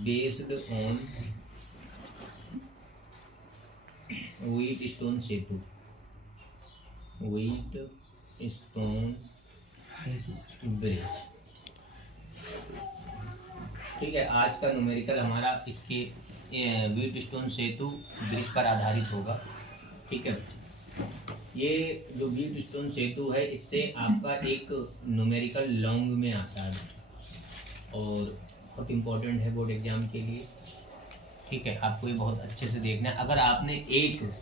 Based on Wheatstone Setu, Wheatstone bridge. ठीक है, आज का न्यूमेरिकल हमारा इसके व्हीटस्टोन सेतु ब्रिज पर आधारित होगा। ठीक है, ये जो व्हीटस्टोन सेतु है इससे आपका एक न्यूमेरिकल लॉन्ग में आता है और बहुत इम्पोर्टेंट है बोर्ड एग्जाम के लिए। ठीक है, आपको ये बहुत अच्छे से देखना है। अगर आपने एक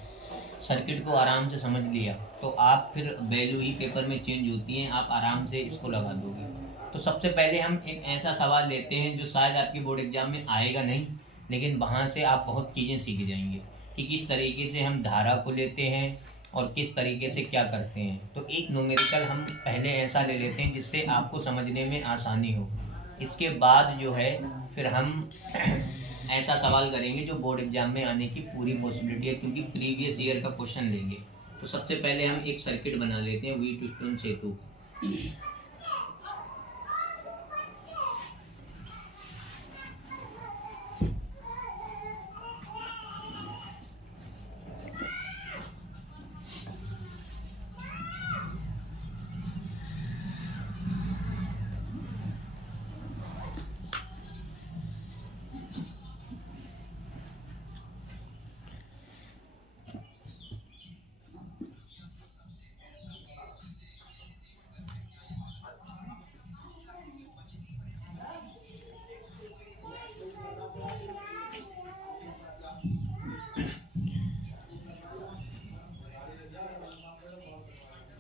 सर्किट को आराम से समझ लिया तो आप फिर वैल्यू ही पेपर में चेंज होती हैं, आप आराम से इसको लगा दोगे। तो सबसे पहले हम एक ऐसा सवाल लेते हैं जो शायद आपके बोर्ड एग्जाम में आएगा नहीं, लेकिन वहाँ से आप बहुत चीज़ें सीख जाएंगे कि किस तरीके से हम धारा को लेते हैं और किस तरीके से क्या करते हैं। तो एक न्यूमेरिकल हम पहले ऐसा ले लेते हैं जिससे आपको समझने में आसानी हो। इसके बाद जो है फिर हम ऐसा सवाल करेंगे जो बोर्ड एग्जाम में आने की पूरी पॉसिबिलिटी है, क्योंकि प्रीवियस ईयर का क्वेश्चन लेंगे। तो सबसे पहले हम एक सर्किट बना लेते हैं व्हीटस्टोन सेतु।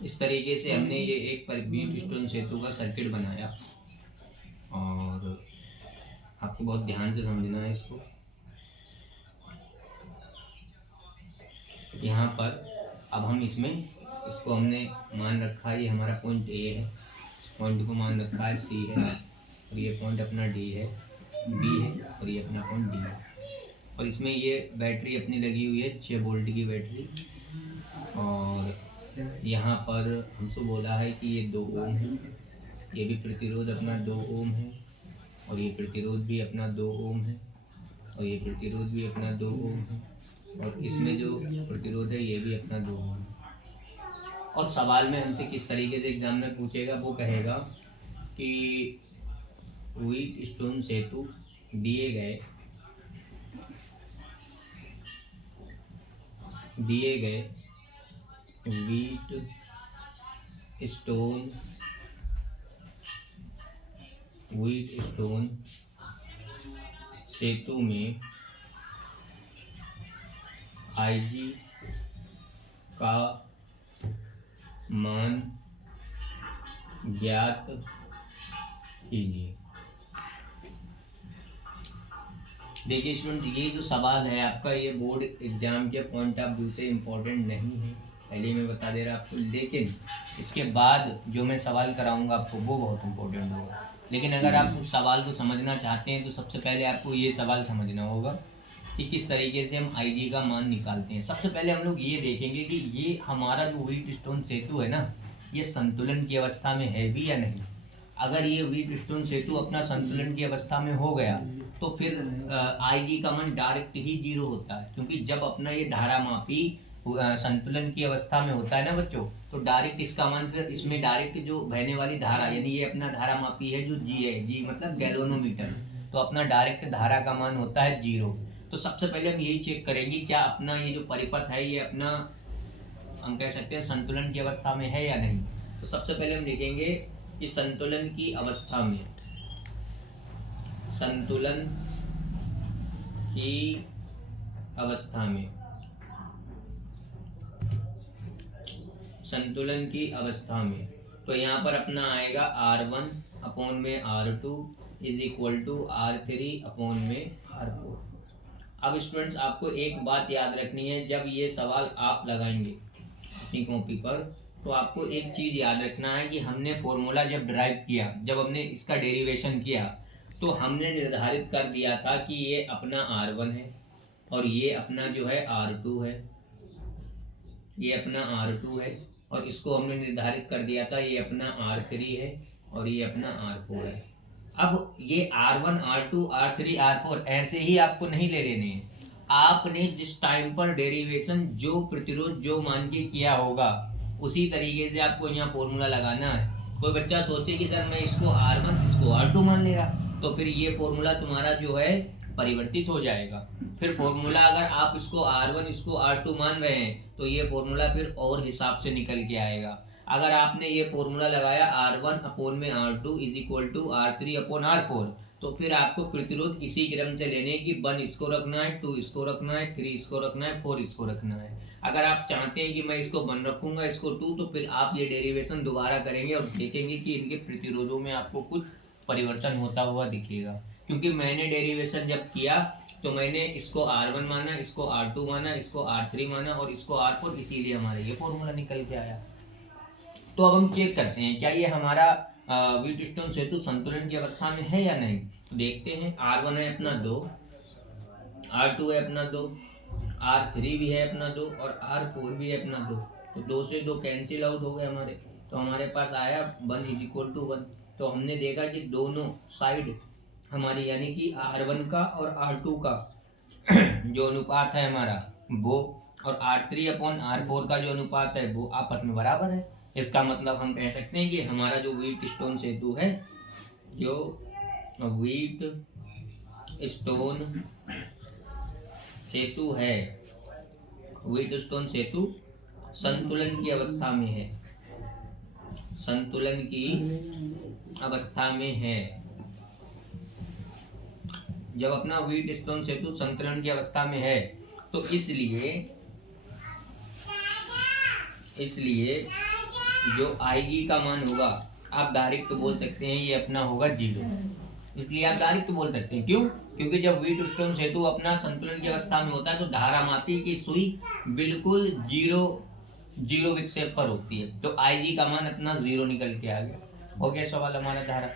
इस तरीके से हमने ये एक व्हीटस्टोन सेतु का सर्किट बनाया और आपको बहुत ध्यान से समझना है इसको। यहाँ पर अब हम इसको हमने मान रखा है, ये हमारा पॉइंट ए है, इस पॉइंट को मान रखा है सी है, और ये पॉइंट अपना डी है, बी है, और ये अपना पॉइंट डी है। और इसमें ये बैटरी अपनी लगी हुई है 6 वोल्ट की बैटरी, और यहाँ पर हमसे बोला है कि ये 2 ओम है, ये भी प्रतिरोध अपना 2 ओम है, और ये प्रतिरोध भी अपना 2 ओम है, और ये प्रतिरोध भी अपना 2 ओम है, और इसमें जो प्रतिरोध है ये भी अपना 2 ओम है। और सवाल में हमसे किस तरीके से एग्जामिनर पूछेगा, वो कहेगा कि व्हीटस्टोन सेतु दिए गए व्हीटस्टोन सेतु में IG का मान ज्ञात कीजिए। देखिए स्टूडेंट, ये जो सवाल है आपका, ये बोर्ड एग्जाम के पॉइंट ऑफ व्यू से इम्पोर्टेंट नहीं है, पहले मैं बता दे रहा आपको, लेकिन इसके बाद जो मैं सवाल कराऊंगा आपको वो बहुत इम्पोर्टेंट होगा। लेकिन अगर आप उस सवाल को समझना चाहते हैं तो सबसे पहले आपको ये सवाल समझना होगा कि किस तरीके से हम IG का मान निकालते हैं। सबसे पहले हम लोग ये देखेंगे कि ये हमारा जो व्हीटस्टोन सेतु है ना, ये संतुलन की अवस्था में है भी या नहीं। अगर ये व्हीटस्टोन सेतु अपना संतुलन की अवस्था में हो गया तो फिर IG का मान डायरेक्ट ही 0 होता है, क्योंकि जब अपना ये धारामापी संतुलन की अवस्था में होता है ना बच्चों, तो डायरेक्ट इसका मान फिर इसमें डायरेक्ट जो बहने वाली धारा, यानी ये अपना धारामापी है जो G है, G मतलब गैल्वेनोमीटर, तो अपना डायरेक्ट धारा का मान होता है 0। तो सबसे पहले हम यही चेक करेंगे क्या अपना ये जो परिपथ है ये अपना, हम कह सकते हैं संतुलन की अवस्था में है या नहीं। तो सबसे पहले हम देखेंगे कि संतुलन की अवस्था में तो यहाँ पर अपना आएगा R1 अपॉन में R2 is equal to R3 upon में R4। अब स्टूडेंट्स आपको एक बात याद रखनी है, जब ये सवाल आप लगाएंगे अपनी कॉपी पर तो आपको एक चीज़ याद रखना है कि हमने फॉर्मूला जब ड्राइव किया, जब हमने इसका डेरिवेशन किया, तो हमने निर्धारित कर दिया था कि ये अपना R1 है और ये अपना जो है R2 है, ये अपना R2 है, और इसको हमने निर्धारित कर दिया था ये अपना R3 है और ये अपना R4 है। अब ये R1 R2 R3 R4 ऐसे ही आपको नहीं ले लेने हैं। आपने जिस टाइम पर डेरिवेशन जो प्रतिरोध जो मान के किया होगा उसी तरीके से आपको यहाँ फॉर्मूला लगाना है। कोई बच्चा सोचे कि सर मैं इसको R1 इसको R2 मान ले रहा, तो फिर ये फॉर्मूला तुम्हारा जो है परिवर्तित हो जाएगा। फिर फॉर्मूला अगर आप इसको R1 इसको R2 मान रहे हैं तो ये फॉर्मूला फिर और हिसाब से निकल के आएगा। अगर आपने ये फॉर्मूला लगाया R1 अपोन में R2 is equal to R3 upon R4, तो फिर आपको प्रतिरोध इसी क्रम से लेने की 1 इसको रखना है, 2 इसको रखना है, 3 इसको रखना है, 4 इसको रखना है। अगर आप चाहते हैं कि मैं इसको 1 रखूंगा इसको 2, तो फिर आप ये डेरिवेशन दोबारा करेंगे और देखेंगे कि इनके प्रतिरोधों में आपको कुछ परिवर्तन होता हुआ दिखेगा। क्योंकि मैंने डेरिवेशन जब किया तो मैंने इसको R1 माना, इसको R2 माना, इसको R3 माना और इसको R4, इसीलिए हमारा ये फॉर्मूला निकल के आया। तो अब हम चेक करते हैं क्या ये हमारा व्हीटस्टोन सेतु संतुलन की अवस्था में है या नहीं। तो देखते हैं, R1 है अपना 2, R2 है अपना 2, R3 भी है अपना 2 और R4 भी है अपना 2। तो 2 से 2 कैंसिल आउट हो गए हमारे, तो हमारे पास आया 1 इज इक्वल टू 1। तो हमने देखा कि दोनों साइड हमारी यानी कि R1 का और R2 का जो अनुपात है हमारा वो, और R3 अपॉन R4 का जो अनुपात है वो आपस में बराबर है। इसका मतलब हम कह सकते हैं कि हमारा जो व्हीटस्टोन सेतु है, जो व्हीटस्टोन सेतु है, व्हीटस्टोन सेतु संतुलन की अवस्था में है, संतुलन की अवस्था में है। जब अपना व्हीटस्टोन सेतु संतुलन की अवस्था में है तो इसलिए जो IG का मान होगा आप डायरेक्ट बोल सकते हैं ये अपना होगा 0। इसलिए आप डायरेक्ट बोल सकते हैं, क्यों? क्योंकि जब व्हीटस्टोन सेतु अपना संतुलन की अवस्था में होता है तो धारामापी की सुई बिल्कुल जीरो विक्षेप पर होती है। तो IG का मान अपना 0 निकल के आ गया। हो गया सवाल हमारा धारा।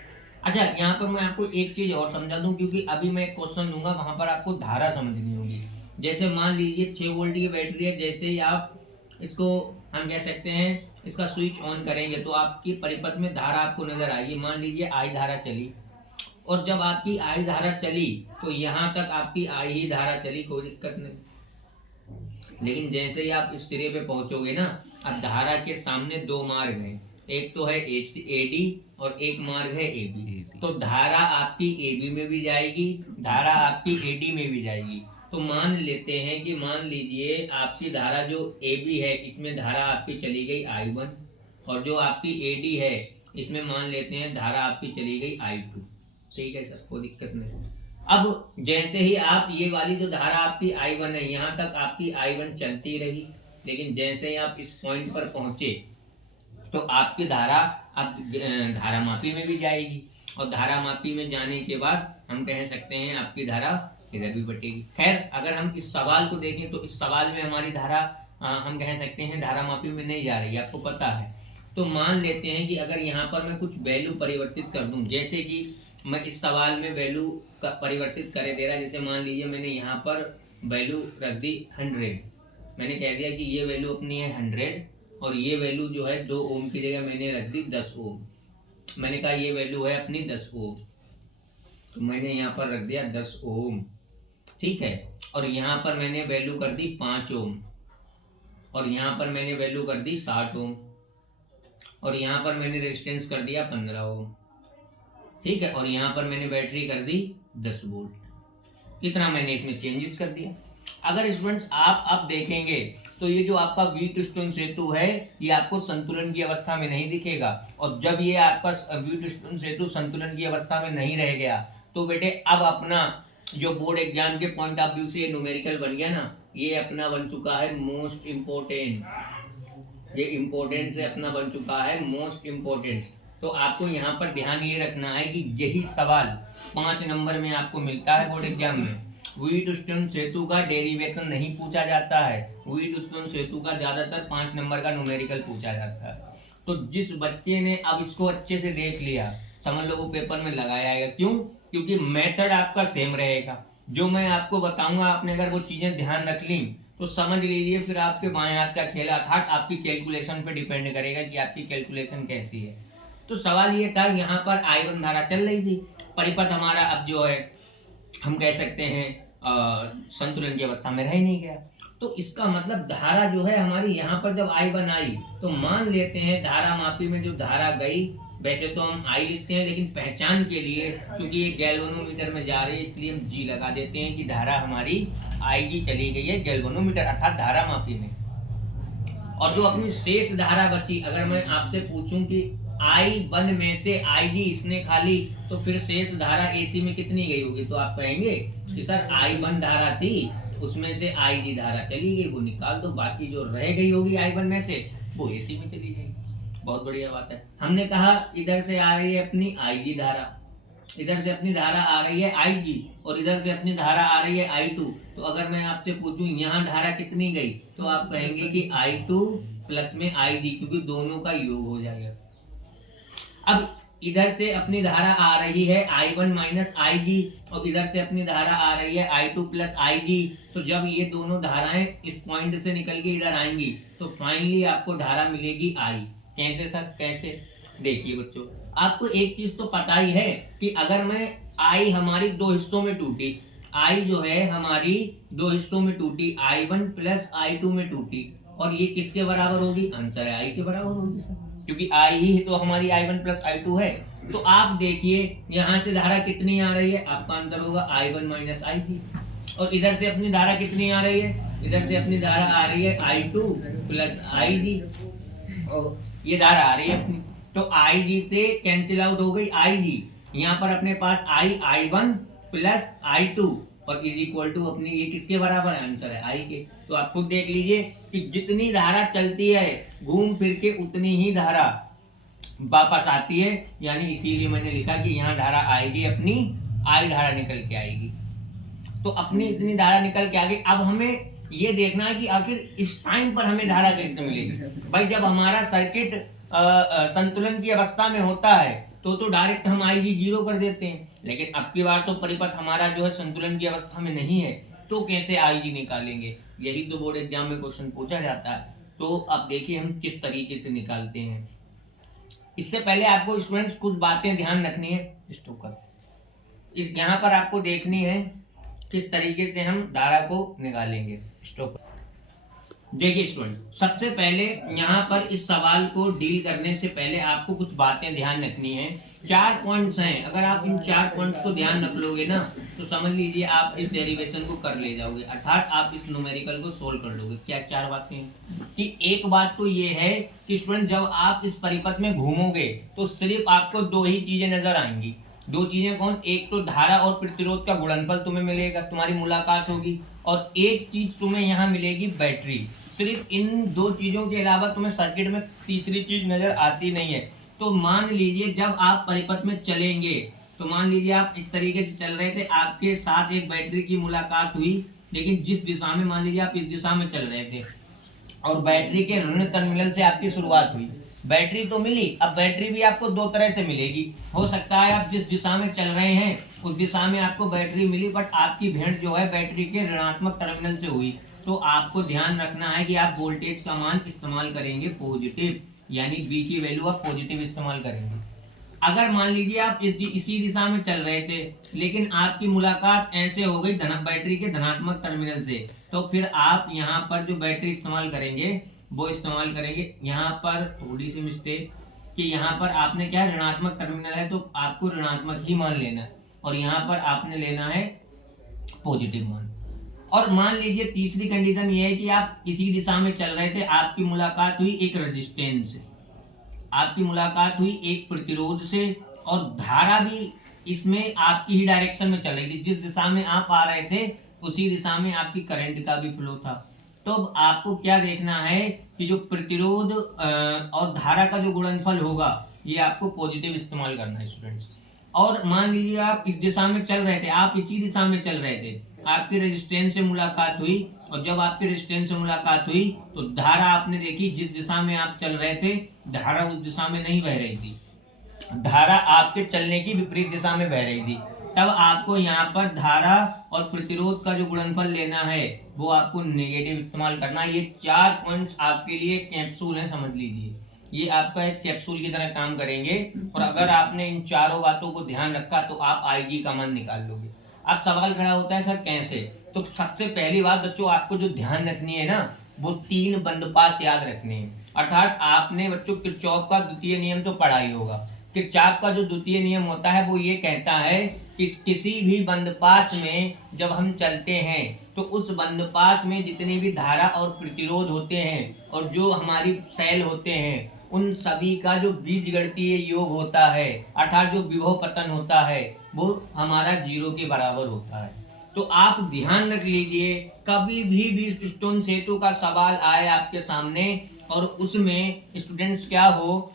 अच्छा, यहाँ पर मैं आपको एक चीज और समझा दूं, क्योंकि अभी मैं एक क्वेश्चन दूंगा वहां पर आपको धारा समझनी होगी। जैसे मान लीजिए 6 वोल्ट की बैटरी है, जैसे ही आप इसको हम कह सकते हैं इसका स्विच ऑन करेंगे तो आपकी परिपथ में धारा आपको नजर आएगी। मान लीजिए I धारा चली, और जब आपकी I धारा चली तो यहाँ तक आपकी I ही धारा चली, कोई दिक्कत नहीं। लेकिन जैसे ही आप इस सिरे पे पहुंचोगे ना, अब धारा के सामने 2 मार्ग हैं, एक तो है AD और एक मार्ग है AB। तो धारा आपकी AB में भी जाएगी, धारा आपकी AD में भी जाएगी। तो मान लेते हैं कि मान लीजिए आपकी धारा जो AB है इसमें धारा आपकी चली गई I1, और जो आपकी AD है इसमें मान लेते हैं धारा आपकी चली गई I2। ठीक है सर, कोई दिक्कत नहीं। अब जैसे ही आप ये वाली जो धारा आपकी I1 है, यहाँ तक आपकी I1 चलती रही, लेकिन जैसे ही आप इस पॉइंट पर पहुंचे तो आपकी धारा अब धारामापी में भी जाएगी, और धारामापी में जाने के बाद हम कह सकते हैं आपकी धारा इधर भी बटेगी। खैर, अगर हम इस सवाल को देखें तो इस सवाल में हमारी धारा हम कह सकते हैं धारामापी में नहीं जा रही है, आपको पता है। तो मान लेते हैं कि अगर यहाँ पर मैं कुछ वैल्यू परिवर्तित कर दूं, जैसे कि मैं इस सवाल में वैल्यू परिवर्तित करे दे रहा है। जैसे मान लीजिए मैंने यहाँ पर वैल्यू रख दी 100, मैंने कह दिया कि ये वैल्यू अपनी है 100 और ये वैल्यू जो है 2 ओम की जगह मैंने रख दी 10 ओम। मैंने कहा ये वैल्यू है अपनी 10 ओम, तो मैंने यहाँ पर रख दिया 10 ओम, ठीक है। और यहाँ पर मैंने वैल्यू कर दी 5 ओम, और यहाँ पर मैंने वैल्यू कर दी 60 ओम, और यहाँ पर मैंने रेजिस्टेंस कर दिया 15 ओम, ठीक है। और यहाँ पर मैंने बैटरी कर दी 10 वोल्ट। इतना मैंने इसमें चेंजेस कर दिया। अगर स्टूडेंट्स आप अब देखेंगे तो ये जो आपका व्हीटस्टोन सेतु है ये आपको संतुलन की अवस्था में नहीं दिखेगा, और जब ये आपका व्हीटस्टोन सेतु संतुलन की अवस्था में नहीं रह गया तो बेटे अब अपना जो बोर्ड एग्जाम के पॉइंट ऑफ व्यू से ये न्यूमेरिकल बन गया ना, ये अपना बन चुका है मोस्ट इम्पोर्टेंट, ये इम्पोर्टेंट से अपना बन चुका है मोस्ट इम्पोर्टेंट। तो आपको यहाँ पर ध्यान ये रखना है कि यही सवाल 5 नंबर में आपको मिलता है बोर्ड एग्जाम में। व्हीटस्टोन सेतु का डेरिवेशन नहीं पूछा जाता है, व्हीटस्टोन सेतु का ज्यादातर 5 नंबर का न्यूमेरिकल पूछा जाता है। तो जिस बच्चे ने अब इसको अच्छे से देख लिया, समझ लो वो पेपर में लगाया आएगा। क्यों? क्योंकि मेथड आपका सेम रहेगा। जो मैं आपको बताऊंगा आपने अगर वो चीजें ध्यान रख ली तो समझ लीजिए फिर आपके बाएं हाथ का खेल अर्थात आपकी कैलकुलेशन पे डिपेंड करेगा कि आपकी कैलकुलेशन कैसी है। तो तो सवाल ये था, यहाँ पर I1 धारा चल रही थी, परिपथ हमारा अब जो है हम कह सकते हैं संतुलन की अवस्था में रह नहीं गया। तो इसका मतलब धारा जो है हमारी यहाँ पर जब I1 आई, तो मान लेते हैं धारा मापी में जो धारा गई, वैसे तो हम I लिखते हैं, लेकिन पहचान के लिए क्योंकि ये गैल्वेनोमीटर में जा रही है इसलिए हम G लगा देते हैं कि धारा हमारी IG चली गई है गैल्वेनोमीटर अर्थात धारा मापी में। और जो अपनी शेष धारा बची, अगर मैं आपसे पूछूं कि I1 में से IG इसने खा ली, तो फिर शेष धारा AC में कितनी गई होगी, तो आप कहेंगे कि सर I1 धारा थी, उसमें से IG धारा चली गई, वो निकाल दो, बाकी जो रह गई होगी I1 में से वो AC में चली गई। बहुत बढ़िया बात है। हमने कहा इधर से आ रही है अपनी IG धारा, इधर से अपनी धारा आ रही है IG, और इधर से अपनी धारा आ रही है I2। तो अगर मैं आपसे पूछूं यहाँ धारा कितनी गई, तो आप कहेंगे कि I2 प्लस में IG, क्योंकि दोनों का योग हो जाएगा। अब इधर से अपनी धारा आ रही है I1 माइनस IG, और इधर से अपनी धारा आ रही है I2 प्लस IG। तो जब ये दोनों धाराएं इस पॉइंट से निकल के इधर आएंगी, तो फाइनली आपको धारा मिलेगी I। कैसे सर, कैसे? देखिए बच्चों, आपको एक चीज तो पता ही है कि अगर मैं I हमारी दो हिस्सों में टूटी, I जो है हमारी दो हिस्सों में टूटी, I1 प्लस I2 में टूटी, और ये किसके बराबर होगी? आंसर है I के बराबर होगी सर, क्योंकि I ही तो हमारी I1 प्लस I2 है। तो आप देखिए यहाँ से धारा कितनी आ रही है, आपका आंसर होगा I1 माइनस I की। और इधर से अपनी धारा कितनी आ रही है, इधर से अपनी धारा आ रही है I2 प्लस IG, और ये धारा आ रही है अपनी, तो IG से कैंसिल आउट हो गई IG। यहाँ पर अपने पास I1 प्लस I2 और इज इक्वल टू अपनी ये किसके बराबर है? आंसर है I के। तो आप खुद देख लीजिए कि जितनी धारा चलती है घूम फिर के उतनी ही धारा वापस आती है, यानी इसीलिए मैंने लिखा कि यहाँ धारा आएगी, अपनी I धारा निकल के आएगी। तो अपनी इतनी धारा निकल के आ गई। अब हमें ये देखना है कि आखिर इस टाइम पर हमें धारा कैसे मिलेगी। भाई जब हमारा सर्किट संतुलन की अवस्था में होता है तो डायरेक्ट हम IG 0 कर देते हैं, लेकिन अब की बार तो परिपथ हमारा जो है संतुलन की अवस्था में नहीं है, तो कैसे IG निकालेंगे? यही तो बोर्ड एग्जाम में क्वेश्चन पूछा जाता है। तो अब देखिए हम किस तरीके से निकालते हैं। इससे पहले आपको स्टूडेंट्स कुछ बातें ध्यान रखनी है। इस यहाँ पर आपको देखनी है किस तरीके से हम धारा को निकालेंगे। देखिए स्टूडेंट, सबसे पहले यहाँ पर इस सवाल को डील करने से पहले आपको कुछ बातें ध्यान रखनी है। 4 पॉइंट्स हैं, अगर आप इन 4 पॉइंट्स को ध्यान रख लोगे ना, तो समझ लीजिए आप इस डेरिवेशन को कर ले जाओगे, अर्थात आप इस न्यूमेरिकल को सोल्व कर लोगे। क्या 4 बातें हैं? कि एक बात तो ये है कि स्टूडेंट जब आप इस परिपथ में घूमोगे तो सिर्फ आपको 2 ही चीजें नजर आएंगी। 2 चीजें कौन? एक तो धारा और प्रतिरोध का गुणनफल तुम्हें मिलेगा, तुम्हारी मुलाकात होगी, और एक चीज तुम्हें यहाँ मिलेगी बैटरी। सिर्फ इन 2 चीजों के अलावा तुम्हें सर्किट में तीसरी चीज नजर आती नहीं है। तो मान लीजिए जब आप परिपथ में चलेंगे, तो मान लीजिए आप इस तरीके से चल रहे थे, आपके साथ एक बैटरी की मुलाकात हुई, लेकिन जिस दिशा में, मान लीजिए आप इस दिशा में चल रहे थे और बैटरी के ऋण टर्मिनल से आपकी शुरुआत हुई, बैटरी तो मिली। अब बैटरी भी आपको 2 तरह से मिलेगी। हो सकता है आप जिस दिशा में चल रहे हैं उस दिशा में आपको बैटरी मिली, बट आपकी भेंट जो है बैटरी के ऋणात्मक टर्मिनल से हुई। तो आपको ध्यान रखना है कि आप वोल्टेज का मान इस्तेमाल करेंगे पॉजिटिव, यानी B की वैल्यू आप पॉजिटिव इस्तेमाल करेंगे। अगर मान लीजिए आप इसी दिशा में चल रहे थे, लेकिन आपकी मुलाकात ऐसे हो गई बैटरी के धनात्मक टर्मिनल से, तो फिर आप यहाँ पर जो बैटरी इस्तेमाल करेंगे वो इस्तेमाल करेंगे। यहाँ पर थोड़ी सी मिस्टेक कि यहाँ पर आपने क्या, ऋणात्मक टर्मिनल है तो आपको ऋणात्मक ही मान लेना है, और यहाँ पर आपने लेना है पॉजिटिव मान। और मान लीजिए तीसरी कंडीशन ये है कि आप इसी दिशा में चल रहे थे, आपकी मुलाकात हुई एक रेजिस्टेंस से, आपकी मुलाकात हुई एक प्रतिरोध से, और धारा भी इसमें आपकी ही डायरेक्शन में चल रही थी। जिस दिशा में आप आ रहे थे उसी दिशा में आपकी करंट का भी फ्लो था। तो आपको क्या देखना है कि जो प्रतिरोध और धारा का जो गुणनफल होगा ये आपको पॉजिटिव इस्तेमाल करना है स्टूडेंट्स। और मान लीजिए आप इस दिशा में चल रहे थे, आप इसी दिशा में चल रहे थे, आपकी रेजिस्टेंस से मुलाकात हुई, और जब आपकी रेजिस्टेंस से मुलाकात हुई तो धारा आपने देखी, जिस दिशा में आप चल रहे थे धारा उस दिशा में नहीं बह रही थी, धारा आपके चलने की विपरीत दिशा में बह रही थी। तब आपको यहाँ पर धारा और प्रतिरोध का जो गुणनफल लेना है वो आपको नेगेटिव इस्तेमाल करना है। ये 4 पॉइंट्स आपके लिए कैप्सूल है, समझ लीजिए। ये आपका एक कैप्सूल की तरह काम करेंगे। और अगर आपने इन चारों बातों को ध्यान रखा तो आप आईजी का मान निकाल लोगे। अब सवाल खड़ा होता है सर कैसे? तो सबसे पहली बात बच्चों आपको जो ध्यान रखनी है ना, वो 3 बंदपास याद रखने हैं। अर्थात आपने बच्चों किरचॉफ का द्वितीय नियम तो पढ़ा ही होगा। किरचॉफ का जो द्वितीय नियम होता है वो ये कहता है कि किसी भी बंदपास में जब हम चलते हैं तो उस बंदपास में जितनी भी धारा और प्रतिरोध होते हैं और जो हमारी सेल होते हैं उन सभी का जो बीजगणितीय योग होता है, अर्थात जो विभव पतन होता है, वो हमारा 0 के बराबर होता है। तो आप ध्यान रख लीजिए, कभी भी व्हीटस्टोन सेतु का सवाल आए आपके सामने और उसमें स्टूडेंट्स क्या हो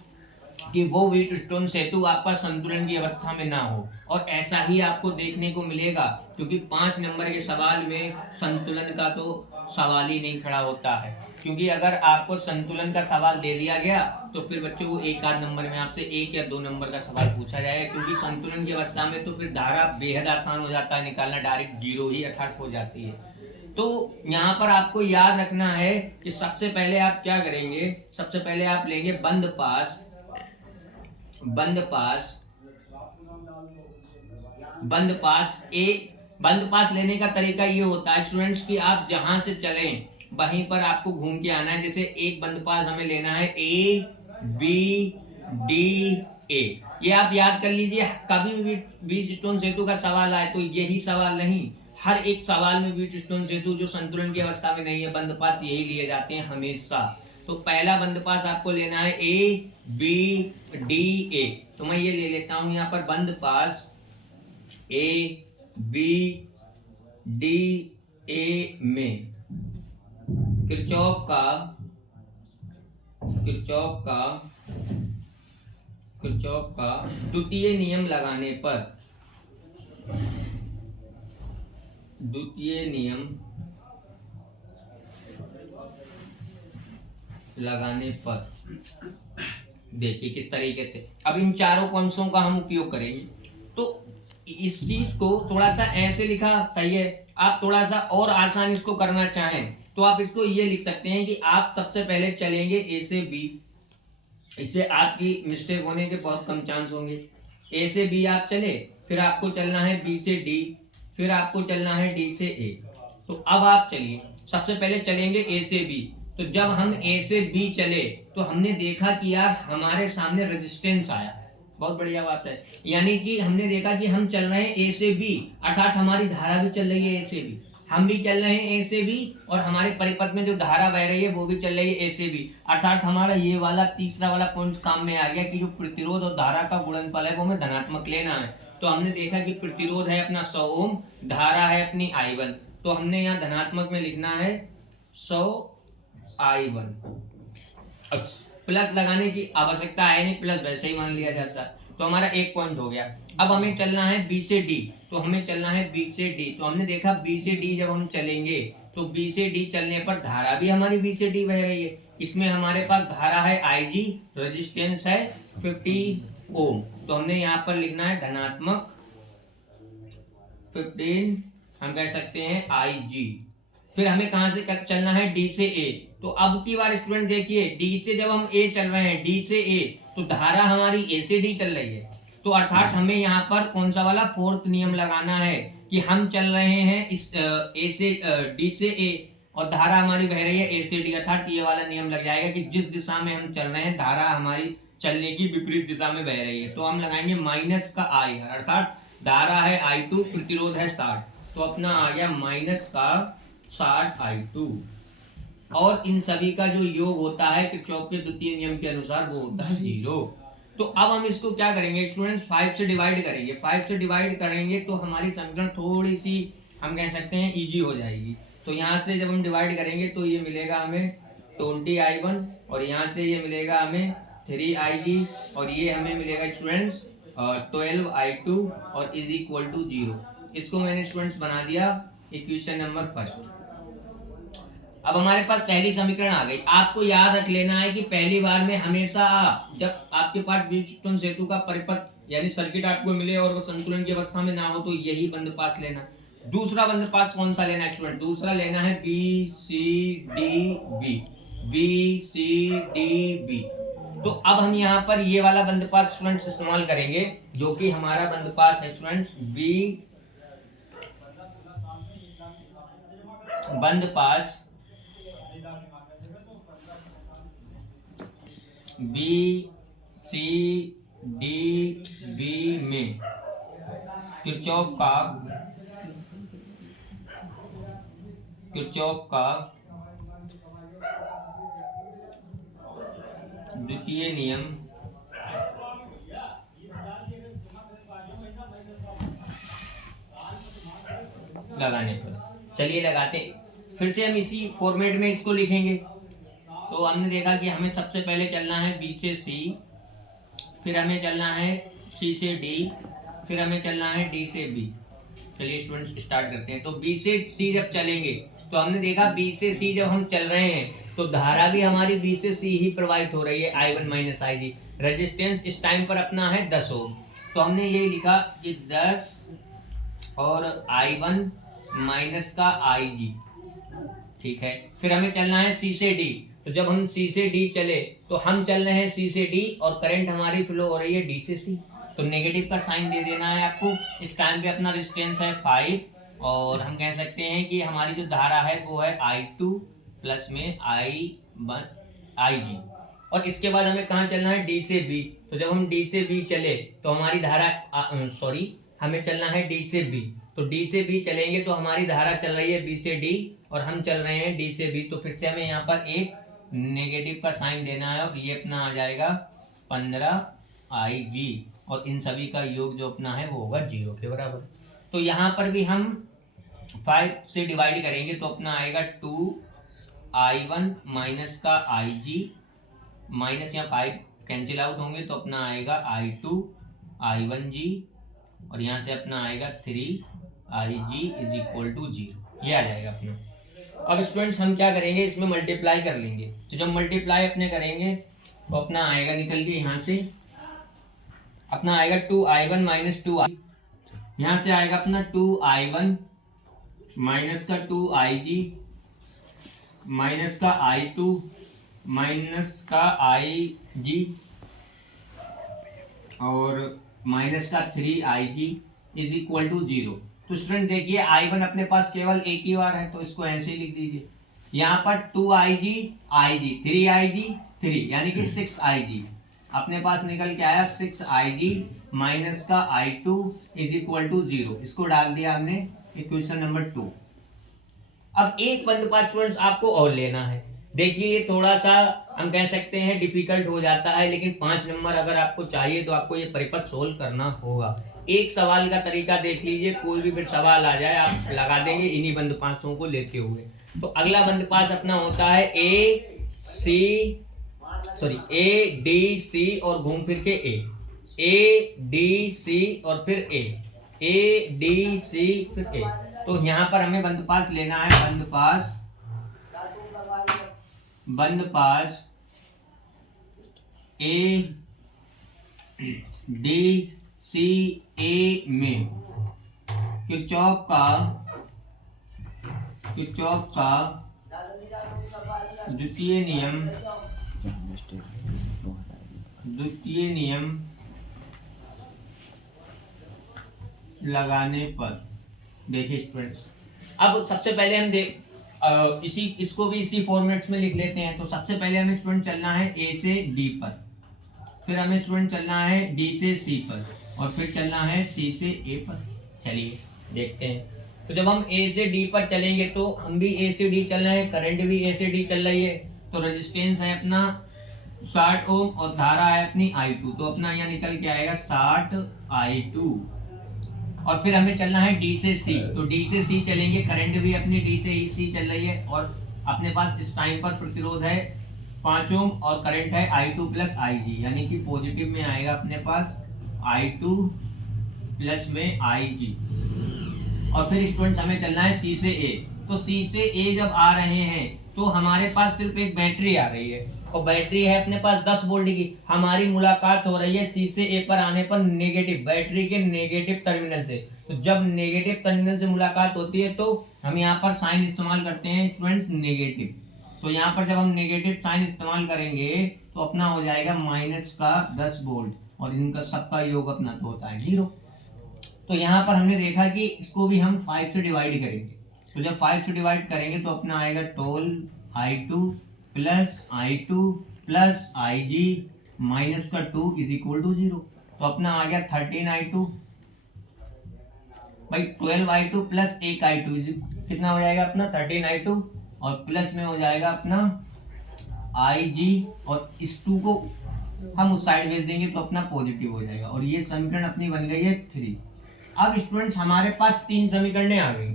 कि वो व्हीटस्टोन सेतु आपका संतुलन की अवस्था में ना हो। और ऐसा ही आपको देखने को मिलेगा, क्योंकि 5 नंबर के सवाल में संतुलन का तो सवाल ही नहीं खड़ा होता है। क्योंकि अगर आपको संतुलन का सवाल दे दिया गया तो फिर बच्चों को 1 नंबर में आपसे 1 या 2 नंबर का सवाल पूछा जाएगा, क्योंकि संतुलन की अवस्था में तो फिर धारा बेहद आसान हो जाता है निकालना, डायरेक्ट 0 ही अर्थात हो जाती है। तो यहाँ पर आपको याद रखना है कि सबसे पहले आप क्या करेंगे, सबसे पहले आप लेंगे बंद पास। बंद पास लेने का तरीका ये होता है स्टूडेंट्स कि आप जहां से चलें वहीं पर आपको घूम के आना है। जैसे एक बंद पास हमें लेना है A B D A, ये आप याद कर लीजिए। कभी भी व्हीटस्टोन सेतु का सवाल आए तो यही सवाल नहीं, हर एक सवाल में व्हीटस्टोन सेतु जो संतुलन की अवस्था में नहीं है बंद पास यही लिए जाते हैं हमेशा। तो पहला बंद पास आपको लेना है A B D A। तो मैं ये ले लेता हूं यहाँ पर बंद पास A B D A में किरचॉफ का द्वितीय नियम लगाने पर देखिए किस तरीके से अब इन चारों पॉइंट्सों का हम उपयोग करेंगे। तो इस चीज को थोड़ा सा ऐसे लिखा सही है, आप थोड़ा सा और आसान इसको करना चाहें तो आप इसको ये लिख सकते हैं कि आप सबसे पहले चलेंगे A से B। इससे आपकी मिस्टेक होने के बहुत कम चांस होंगे। A से B आप चले, फिर आपको चलना है B से D, फिर आपको चलना है D से A। तो अब आप चलिए, सबसे पहले चलेंगे A से B। तो जब हम A से B चले तो हमने देखा कि यार हमारे सामने रेजिस्टेंस आया, बहुत बढ़िया बात है। यानी कि हमने देखा कि हम चल रहे हैं A से B, अर्थात हमारी धारा भी चल रही है A से B, हम भी चल रहे हैं A से B और हमारे परिपथ में जो धारा बह रही है वो भी चल रही है A से B। अर्थात हमारा ये वाला तीसरा वाला पॉइंट काम में आ गया कि जो प्रतिरोध और धारा का गुणनफल है वो हमें धनात्मक लेना है। तो हमने देखा कि प्रतिरोध है अपना 100 ओम, धारा है अपनी I1, तो हमने यहाँ धनात्मक में लिखना है 100 I1। प्लस लगाने की आवश्यकता है नहीं, प्लस वैसे ही मान लिया जाता है। तो हमारा 1 पॉइंट हो गया। अब हमें चलना है B से D, तो हमें चलना है B से D। तो हमने देखा B से D जब हम चलेंगे तो B से D चलने पर धारा भी हमारी B से D बह रही है। इसमें हमारे पास धारा है IG, रेजिस्टेंस है 50 ओम, तो हमने यहाँ पर लिखना है धनात्मक 15, हम कह सकते हैं IG। फिर हमें कहां से चलना है D से A। तो अब की बार स्टूडेंट देखिए, D से जब हम A चल रहे हैं, D से A, तो धारा हमारी A से D चल रही है। तो अर्थात हमें यहाँ पर कौन सा वाला 4th नियम लगाना है कि हम चल रहे हैं इस A से D से A और धारा हमारी बह रही है A से D। अर्थात ये वाला नियम लग जाएगा कि जिस दिशा में हम चल रहे हैं धारा हमारी चलने की विपरीत दिशा में बह रही है। तो हम लगाएंगे माइनस का I, अर्थात धारा है I2, प्रतिरोध है 60, तो अपना आ गया माइनस का 60 I2। और इन सभी का जो योग होता है किरचॉफ के द्वितीय नियम के अनुसार वो होता है 0। तो अब हम इसको क्या करेंगे स्टूडेंट्स, 5 से डिवाइड करेंगे। 5 से डिवाइड करेंगे तो हमारी समीकरण थोड़ी सी हम कह सकते हैं इजी हो जाएगी। तो यहाँ से जब हम डिवाइड करेंगे तो ये मिलेगा हमें 20 I1 और यहाँ से ये मिलेगा हमें 3 IG और ये हमें मिलेगा स्टूडेंट्स 12 I2 और इज इक्वल टू 0। इसको मैंने स्टूडेंट्स बना दिया इक्वेशन नंबर 1। अब हमारे पास पहली समीकरण आ गई। आपको याद रख लेना है कि पहली बार में हमेशा जब आपके पास व्हीटस्टोन सेतु का परिपथ यानी सर्किट आपको मिले और वो संतुलन की अवस्था में ना हो तो यही बंद पास लेना। दूसरा बंद पास कौन सा लेना है स्टूडेंट? दूसरा लेना है B C D B। B C D B। तो अब हम यहाँ पर ये वाला बंद पास स्टूडेंट्स इस्तेमाल करेंगे, जो कि हमारा बंद पास है स्टूडेंट्स बी बंद पास बी सी डी बी में किरचॉफ का द्वितीय नियम लगाने पर। चलिए लगाते, फिर से हम इसी फॉर्मेट में इसको लिखेंगे। तो हमने देखा कि हमें सबसे पहले चलना है बी से सी, फिर हमें चलना है सी से डी, फिर हमें चलना है डी से बी। चलिए स्टूडेंट्स स्टार्ट करते हैं। तो बी से सी जब चलेंगे तो हमने देखा बी से सी जब हम चल रहे हैं तो धारा भी हमारी बी से सी ही प्रवाहित हो रही है, I1 माइनस आई जी। रेजिस्टेंस इस टाइम पर अपना है 10 ओम। तो हमने ये लिखा कि 10 और I1 माइनस का IG, ठीक है। फिर हमें चलना है सी से डी। तो जब हम सी से डी चले तो हम चल रहे हैं सी से डी और करंट हमारी फ्लो हो रही है डी से सी। तो नेगेटिव का साइन दे देना है आपको। इस टाइम पे अपना रेजिस्टेंस है 5 और हम कह सकते हैं कि हमारी जो धारा है वो है I2 प्लस में I1 IG। और इसके बाद हमें कहाँ चलना है, डी से बी। तो जब हम डी से बी चले तो हमारी धारा हमें चलना है डी से बी। तो डी से बी चलेंगे तो हमारी धारा चल रही है बी से डी और हम चल रहे हैं डी से बी। तो फिर से हमें यहाँ पर एक नेगेटिव का साइन देना है और ये अपना आ जाएगा 15 IG और इन सभी का योग जो अपना है वो होगा 0 के बराबर। तो यहाँ पर भी हम 5 से डिवाइड करेंगे तो अपना आएगा 2I1 माइनस का IG, माइनस यहाँ 5 कैंसिल आउट होंगे तो अपना आएगा I2 I1G और यहाँ से अपना आएगा 3IG इज इक्वल टू 0। ये आ जाएगा अपना। अब स्टूडेंट्स हम क्या करेंगे, इसमें मल्टीप्लाई कर लेंगे। तो जब मल्टीप्लाई अपने करेंगे तो अपना आएगा निकल के यहाँ से अपना आएगा 2I1 माइनस 2I, यहाँ से आएगा अपना 2I1 माइनस का 2IG माइनस का I2 माइनस का IG और माइनस का 3IG इज इक्वल टू 0। तो स्टूडेंट देखिए I1 अपने पास केवल एक ही बार है तो इसको ऐसे ही लिख दीजिए। यहाँ पर 2IG IG 3IG 3 यानी कि 6IG अपने पास निकल के आया 6IG माइनस का I2 इज इक्वल टू 0। इसको डाल दिया हमने इक्वेशन नंबर 2। अब एक बंद पास स्टूडेंट्स आपको और लेना है। देखिए ये थोड़ा सा हम कह सकते हैं डिफिकल्ट हो जाता है, लेकिन 5 नंबर अगर आपको चाहिए तो आपको ये परिपथ सोल्व करना होगा। एक सवाल का तरीका देख लीजिए, कोई भी फिर सवाल आ जाए आप लगा देंगे इन्हीं बंद पासों को लेते हुए। तो अगला बंद पास अपना होता है ए डी सी और घूम फिर के ए डी सी और फिर ए डी सी फिर ए। तो यहाँ पर हमें बंद पास लेना है, बंद पास ए डी सी ए में किरचॉफ का द्वितीय नियम लगाने पर। देखिए स्टूडेंट्स, अब सबसे पहले हम इसको भी इसी फॉर्मेट्स में लिख लेते हैं। तो सबसे पहले हमें स्टूडेंट चलना है ए से डी पर, फिर हमें स्टूडेंट चलना है डी से सी पर और फिर चलना है सी से ए पर। चलिए देखते हैं। तो जब हम ए से डी पर चलेंगे तो हम भी ए से डी चल रहे हैं, करंट भी ए से डी चल रही है। तो रेजिस्टेंस है अपना 60 ओम और धारा है अपनी I2। तो अपना यहाँ निकल के आएगा 60 I2 और फिर हमें चलना है डी से सी। तो डी से सी चलेंगे, करंट भी अपनी डी से सी चल रही है और अपने पास इस टाइम पर प्रतिरोध है 5 ओम और करंट है I2 प्लस IG, यानी कि पॉजिटिव में आएगा अपने पास I2 प्लस में IG। और फिर स्टूडेंट्स हमें चलना है सी से ए। तो सी से ए जब आ रहे हैं तो हमारे पास सिर्फ एक बैटरी आ रही है और बैटरी है अपने पास 10 वोल्ट की। हमारी मुलाकात हो रही है सी से ए पर आने पर नेगेटिव, बैटरी के नेगेटिव टर्मिनल से। तो जब नेगेटिव टर्मिनल से मुलाकात होती है तो हम यहाँ पर साइन इस्तेमाल करते हैं स्टूडेंट नेगेटिव। तो यहाँ पर जब हम नेगेटिव साइन इस्तेमाल करेंगे तो अपना हो जाएगा माइनस का 10 वोल्ट और इनका सबका योग अपना तो होता है 0। तो यहाँ पर हमने देखा कि इसको भी हम 5 से डिवाइड करेंगे, तो जब 5 से डिवाइड करेंगे तो अपना आएगा 12i2 plus i2 plus ig minus का 2 इज इक्वल टू 0। तो अपना आ गया 13i2 भाई 12i2 प्लस 1i2 कितना हो जाएगा अपना 13i2 और प्लस में हो जाएगा अपना ig और इस 2 को हम उस साइड भेज देंगे तो अपना पॉजिटिव हो जाएगा और ये समीकरण अपनी बन गई है 3। अब स्टूडेंट्स हमारे पास 3 समीकरणें आ गई।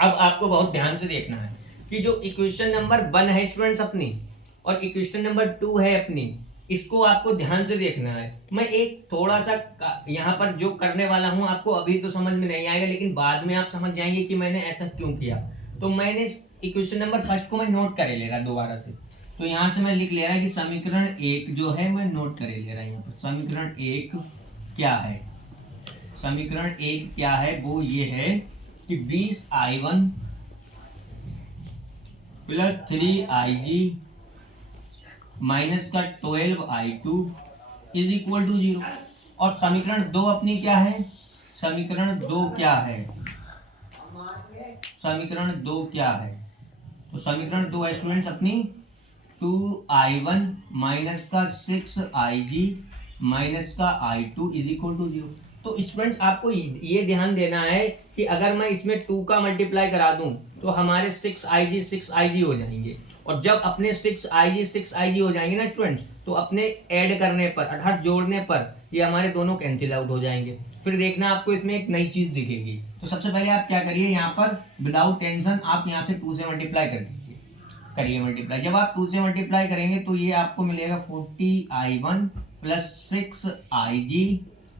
अब आपको बहुत ध्यान से देखना है कि जो इक्वेशन नंबर 1 है स्टूडेंट्स अपनी और इक्वेशन नंबर 2 है अपनी, इसको आपको ध्यान से देखना है। मैं एक थोड़ा सा यहाँ पर जो करने वाला हूँ आपको अभी तो समझ में नहीं आएगा, लेकिन बाद में आप समझ जाएंगे कि मैंने ऐसा क्यों किया। तो मैंने इक्वेशन नंबर फर्स्ट को मैं नोट करे ले रहा दोबारा से, तो यहाँ से मैं लिख ले रहा कि समीकरण 1 जो है मैं नोट करे ले रहा यहाँ पर। समीकरण 1 क्या है, समीकरण 1 क्या है, वो ये है कि 20i1 प्लस 3ig माइनस का 12i2 इज इक्वल टू 0। और समीकरण 2 अपनी क्या है, समीकरण 2 क्या है, समीकरण 2 क्या है, तो समीकरण 2 है स्टूडेंट्स अपनी 2i1 माइनस का 6ig माइनस का i2 इज इक्वल टू 0। तो स्टूडेंट्स आपको ये ध्यान देना है कि अगर मैं इसमें 2 का मल्टीप्लाई करा दूं तो हमारे 6ig हो जाएंगे, और जब अपने 6ig हो जाएंगे ना स्टूडेंट्स, तो अपने ऐड करने पर अर्थात जोड़ने पर ये हमारे दोनों कैंसिल आउट हो जाएंगे। फिर देखना आपको इसमें एक नई चीज दिखेगी। तो सबसे पहले आप क्या करिए, यहाँ पर विदाउट टेंशन आप यहाँ से 2 से मल्टीप्लाई कर दीजिए, करिए मल्टीप्लाई। जब आप 2 से मल्टीप्लाई करेंगे तो ये आपको मिलेगा 40i1 प्लस 6ig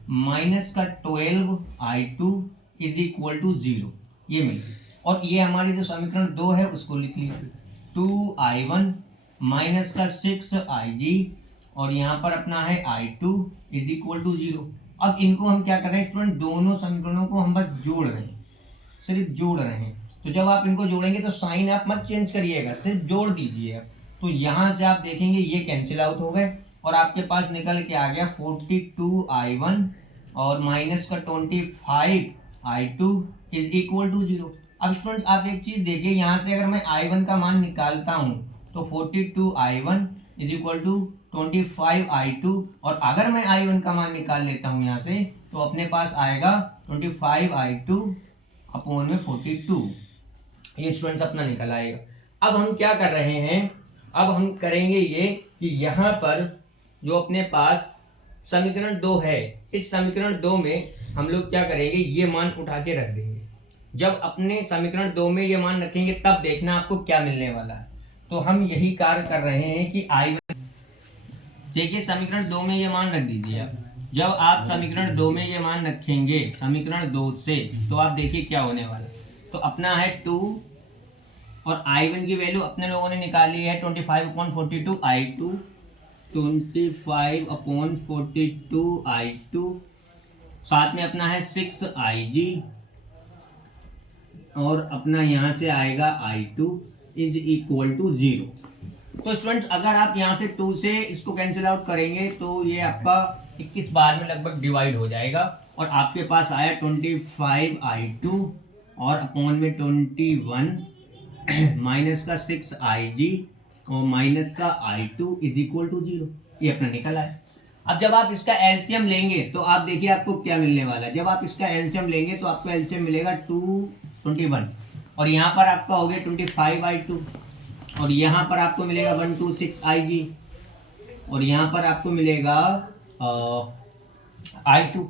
माइनस का 12i2 इज इक्वल टू 0, ये मिलेगी। और ये हमारी जो समीकरण 2 है उसको लिख लीजिए 2i1 माइनस का 6ig और यहाँ पर अपना है i2 इज इक्वल टू 0। अब इनको हम क्या कर रहे हैं स्टूडेंट, दोनों समीकरणों को हम बस जोड़ रहे हैं, सिर्फ जोड़ रहे हैं। तो जब आप इनको जोड़ेंगे तो साइन आप मत चेंज करिएगा, सिर्फ जोड़ दीजिए। तो यहाँ से आप देखेंगे ये कैंसिल आउट हो गए और आपके पास निकल के आ गया 42i1 और माइनस का 25i2 इज इक्वल टू 0। अब स्टूडेंट्स आप एक चीज देखिए, यहाँ से अगर मैं i1 का मान निकालता हूँ तो 42i1 is equal to 25i2 और अगर मैं i1 का मान निकाल लेता हूँ यहाँ से तो अपने पास आएगा 25i2 अपॉन में 42, ये स्टूडेंट्स अपना निकल आएगा। अब हम क्या कर रहे हैं, अब हम करेंगे ये कि यहाँ पर जो अपने पास समीकरण 2 है, इस समीकरण 2 में हम लोग क्या करेंगे, ये मान उठा के रख देंगे। जब अपने समीकरण 2 में ये मान रखेंगे तब देखना आपको क्या मिलने वाला है। तो हम यही कार्य कर रहे हैं कि i1, देखिए समीकरण 2 में ये मान रख दीजिए आप। जब आप समीकरण 2 में ये मान रखेंगे समीकरण 2 से, तो आप देखिए क्या होने वाला है। तो अपना है 2 और i1 की वैल्यू अपने लोगों ने निकाली है 25/42 i2, 25/42 i2, साथ में अपना है 6ig और अपना यहाँ से आएगा i2 इज इक्वल टू 0। तो स्टूडेंट्स अगर आप यहाँ से 2 से इसको कैंसिल आउट करेंगे तो ये आपका 21 बार में लगभग डिवाइड हो जाएगा और आपके पास आया 25i2 और अपॉन में 21 माइनस का 6ig और माइनस का i2 इज इक्वल टू 0, ये अपना निकल आया। अब जब आप इसका एलसीएम लेंगे तो आप देखिए आपको क्या मिलने वाला है। जब आप इसका एलसीएम लेंगे तो आपको एलसीएम मिलेगा 221 और यहाँ पर आपका हो गया 25i2 और यहाँ पर आपको मिलेगा 126ig और यहाँ पर आपको मिलेगा i2,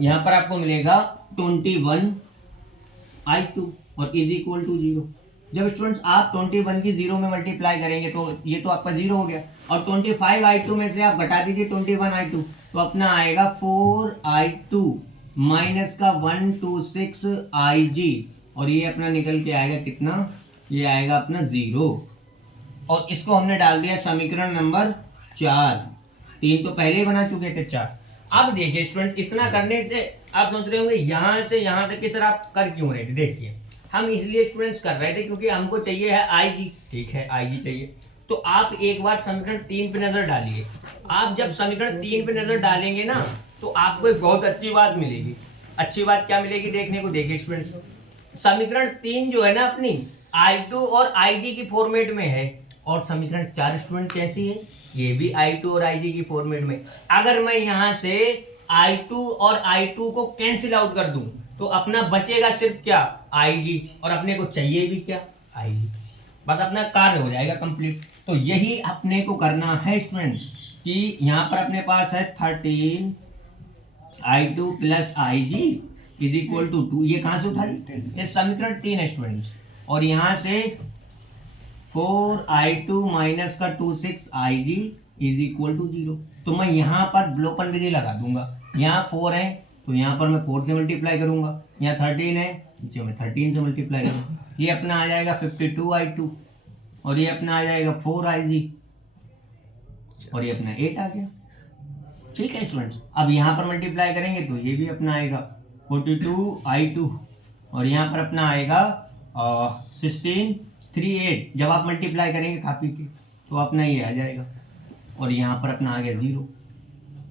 यहाँ पर आपको मिलेगा 21i2 और इज इक्वल टू 0। जब स्टूडेंट्स आप 21 की 0 में मल्टीप्लाई करेंगे तो ये तो आपका 0 हो गया और 25i2 में से आप घटा दीजिए 21i2 तो अपना आएगा 4i2 माइनस का 126ig और ये अपना निकल के आएगा कितना, ये आएगा अपना 0 और इसको हमने डाल दिया समीकरण नंबर 4। 3 तो पहले ही बना चुके थे 4। अब देखिए स्टूडेंट इतना करने से आप सोच रहे होंगे यहाँ से यहाँ तक कि सर आप कर क्यों रहे थे। देखिए हम इसलिए स्टूडेंट्स कर रहे थे क्योंकि हमको चाहिए है IG, ठीक है IG चाहिए। तो आप एक बार समीकरण 3 पे नजर डालिए। आप जब समीकरण 3 पे नजर डालेंगे ना तो आपको एक बहुत अच्छी बात मिलेगी। अच्छी बात क्या मिलेगी देखने को, देखिए स्टूडेंट, समीकरण 3 जो है ना अपनी I2 और IG की फॉर्मेट में है, और समीकरण 4 स्टूडेंट कैसी है, ये भी I2 और IG की फॉर्मेट में। अगर मैं यहां से I2 और I2 को कैंसिल आउट कर दूं तो अपना बचेगा सिर्फ क्या, IG, और अपने को चाहिए भी क्या, IG। बस अपना कार्य हो जाएगा कंप्लीट। तो यही अपने को करना है स्टूडेंट कि यहाँ पर अपने पास है 13 I2 plus IG is equal to 2। ये कहाँ से उठा ली, ये समीकरण 3 है स्टूडेंट्स। और यहाँ से 4I2 माइनस का 26 IG इज इक्वल टू 0। तो मैं यहाँ पर विलोपन विधि लगा दूंगा। यहाँ 4 है तो यहाँ पर मैं 4 से मल्टीप्लाई करूंगा, यहाँ 13 है जो मैं 13 से मल्टीप्लाई करूंगा। ये अपना आ जाएगा 52I2 और ये अपना आ जाएगा 4IG और ये अपना 8 आ गया। ठीक है स्टूडेंट्स, अब यहाँ पर मल्टीप्लाई करेंगे तो ये भी अपना आएगा 42I2 और यहाँ पर अपना आएगा 1638। जब आप मल्टीप्लाई करेंगे कापी के तो अपना ये आ जाएगा और यहाँ पर अपना आ गया 0।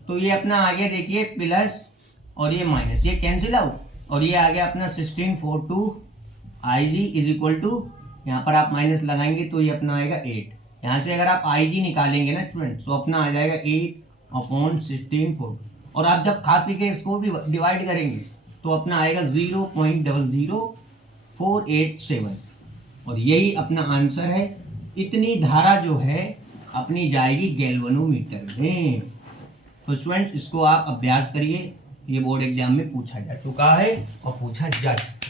तो ये अपना आ गया देखिए प्लस और ये माइनस, ये कैंसिल आउट, और ये आ गया अपना 1642IG इज इक्वल टू, यहाँ पर आप माइनस लगाएंगे तो ये अपना आएगा 8। यहाँ से अगर आप IG निकालेंगे ना स्टूडेंट तो अपना आ जाएगा 8/1642, और आप जब खा पी के इसको भी डिवाइड करेंगे तो अपना आएगा 0.00487, और यही अपना आंसर है। इतनी धारा जो है अपनी जाएगी गैल्वेनोमीटर में। तो स्टूडेंट इसको आप अभ्यास करिए, ये बोर्ड एग्जाम में पूछा जा चुका है और पूछा जा चुका है।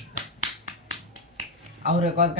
और एक और